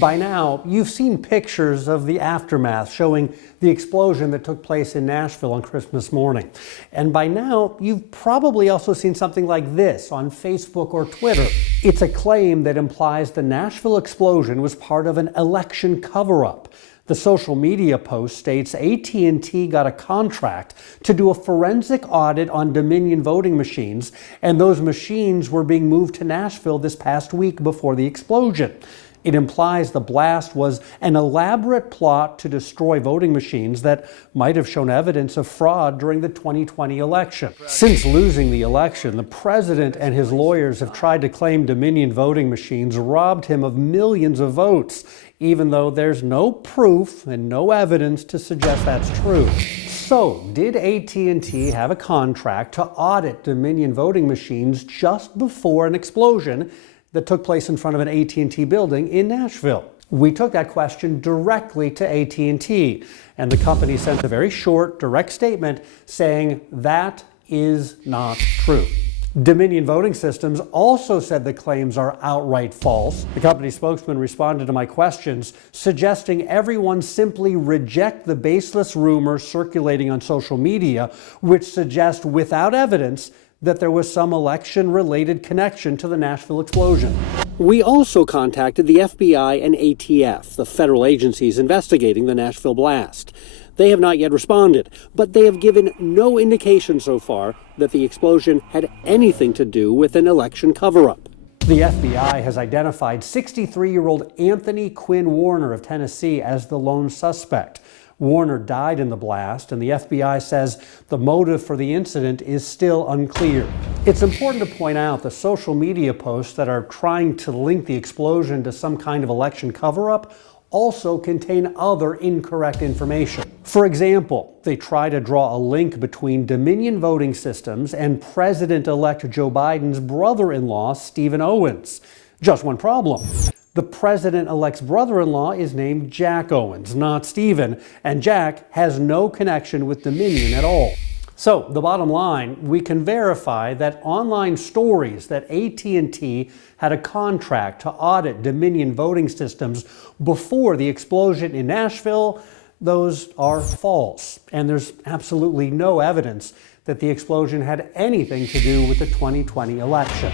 By now, you've seen pictures of the aftermath showing the explosion that took place in Nashville on Christmas morning. And by now, you've probably also seen something like this on Facebook or Twitter. It's a claim that implies the Nashville explosion was part of an election cover-up. The social media post states AT&T got a contract to do a forensic audit on Dominion voting machines, and those machines were being moved to Nashville this past week before the explosion. It implies the blast was an elaborate plot to destroy voting machines that might have shown evidence of fraud during the 2020 election. Since losing the election, the president and his lawyers have tried to claim Dominion voting machines robbed him of millions of votes, even though there's no proof and no evidence to suggest that's true. So, did AT&T have a contract to audit Dominion voting machines just before an explosion that took place in front of an AT&T building in Nashville? We took that question directly to AT&T, and the company sent a very short, direct statement saying that is not true. Dominion Voting Systems also said the claims are outright false. The company spokesman responded to my questions, suggesting everyone simply reject the baseless rumors circulating on social media, which suggest without evidence that there was some election-related connection to the Nashville explosion. We also contacted the FBI and ATF, the federal agencies investigating the Nashville blast. They have not yet responded, but they have given no indication so far that the explosion had anything to do with an election cover-up. The FBI has identified 63-year-old Anthony Quinn Warner of Tennessee as the lone suspect. Warner died in the blast, and the FBI says the motive for the incident is still unclear. It's important to point out the social media posts that are trying to link the explosion to some kind of election cover-up also contain other incorrect information. For example, they try to draw a link between Dominion Voting Systems and President-elect Joe Biden's brother-in-law, Stephen Owens. Just one problem. The president-elect's brother-in-law is named Jack Owens, not Stephen, and Jack has no connection with Dominion at all. So, the bottom line, we can verify that online stories that AT&T had a contract to audit Dominion Voting Systems before the explosion in Nashville, those are false. And there's absolutely no evidence that the explosion had anything to do with the 2020 election.